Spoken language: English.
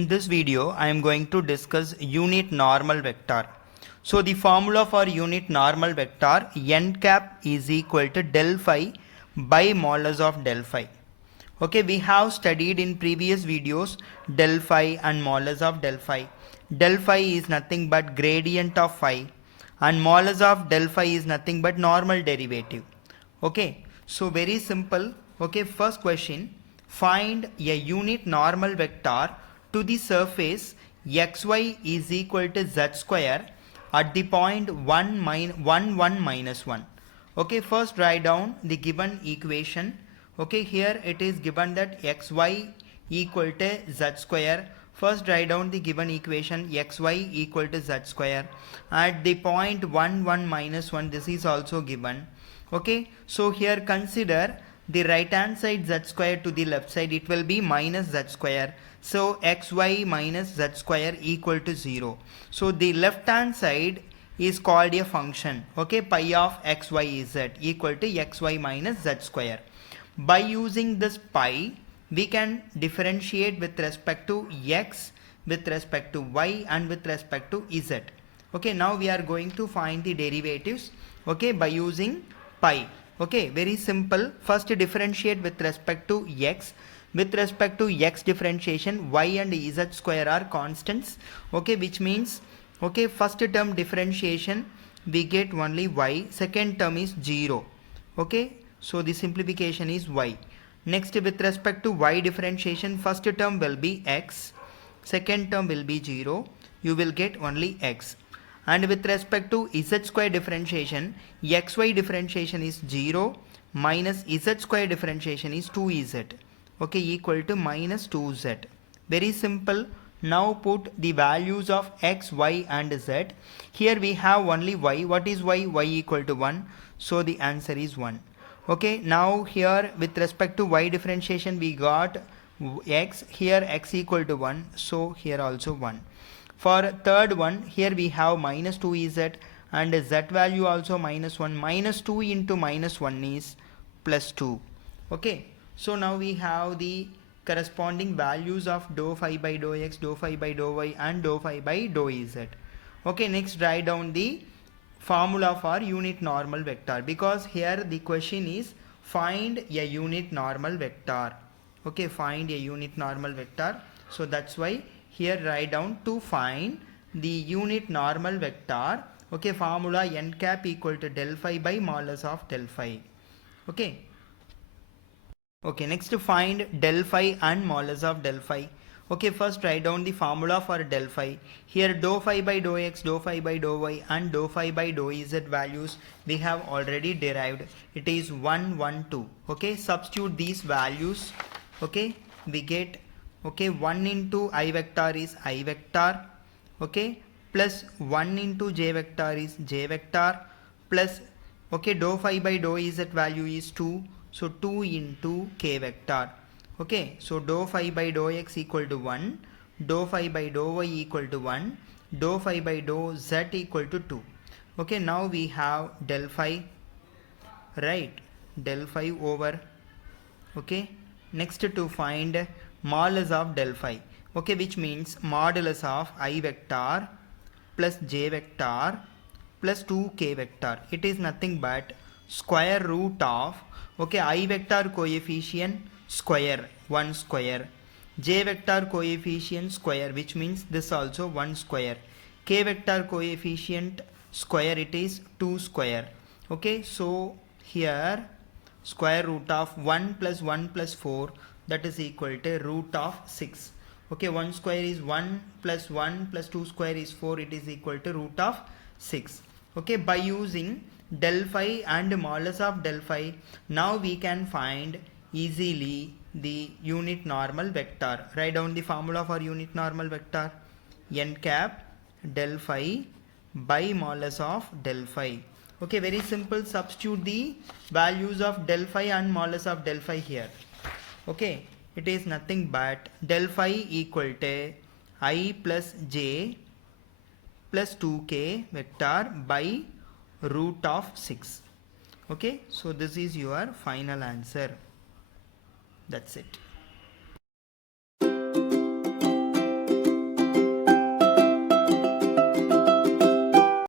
In this video, I am going to discuss unit normal vector. So the formula for unit normal vector n cap is equal to del phi by modulus of del phi. Okay, we have studied in previous videos del phi and modulus of del phi. Del phi is nothing but gradient of phi and modulus of del phi is nothing but normal derivative. Okay, so very simple. Okay, first question, find a unit normal vector to the surface xy is equal to z square at the point 1, 1 minus 1. Okay, first write down the given equation. Okay, here it is given that xy equal to z square. First write down the given equation xy equal to z square at the point 1, 1 minus 1. This is also given. Okay, so here consider the right hand side z square to the left side, it will be minus z square. So xy minus z square equal to 0. So the left hand side is called a function. Okay, pi of xy z equal to xy minus z square. By using this pi, we can differentiate with respect to x, with respect to y and with respect to z. Okay, now we are going to find the derivatives. Okay, by using pi. Okay, very simple. First differentiate with respect to x. With respect to x differentiation, y and z square are constants. Okay, which means, okay, first term differentiation we get only y, second term is 0. Okay, so the simplification is y. Next, with respect to y differentiation, first term will be x, second term will be 0, you will get only x. And with respect to z square differentiation, xy differentiation is 0 minus z square differentiation is 2z. Okay, equal to minus 2z. Very simple. Now put the values of x, y and z. Here we have only y. What is y? Y equal to 1. So the answer is 1. Okay, now here with respect to y differentiation we got x. Here x equal to 1. So here also 1. For third one, here we have minus 2z and z value also minus 1. Minus 2 into minus 1 is plus 2. Okay, so now we have the corresponding values of dou phi by dou x, dou phi by dou y and dou phi by dou z. Okay, next write down the formula for unit normal vector, because here the question is find a unit normal vector. Okay, find a unit normal vector. So that's why here write down to find the unit normal vector. Okay, formula n cap equal to del phi by modulus of del phi. Okay. Okay, next to find del phi and modulus of del phi. Okay, first write down the formula for del phi. Here dou phi by dou x, dou phi by dou y and dou phi by dou z values we have already derived. It is 1, 1, 2. Okay, substitute these values. Okay, we get, okay, 1 into I vector is I vector. Okay, plus 1 into j vector is j vector, plus, okay, dou phi by dou z value is 2. So 2 into k vector. Okay, so dou phi by dou x equal to 1, dou phi by dou y equal to 1, dou phi by dou z equal to 2. Okay, now we have del phi, right, del phi over. Okay, next to find modulus of del phi. Okay, which means modulus of I vector plus j vector plus 2k vector. It is nothing but square root of, okay, I vector coefficient square 1 square, j vector coefficient square, which means this also 1 square, k vector coefficient square, it is 2 square. Okay, so here square root of 1 plus 1 plus 4, that is equal to root of 6. Okay, 1 square is 1 plus 1 plus 2 square is 4, it is equal to root of 6. Okay, by using del phi and modulus of del phi, now we can find easily the unit normal vector. Write down the formula for unit normal vector n cap del phi by modulus of del phi. Okay, very simple. Substitute the values of del phi and modulus of del phi here. Okay, it is nothing but del phi equal to I plus j plus 2k vector by root of 6. Okay, so this is your final answer. That's it.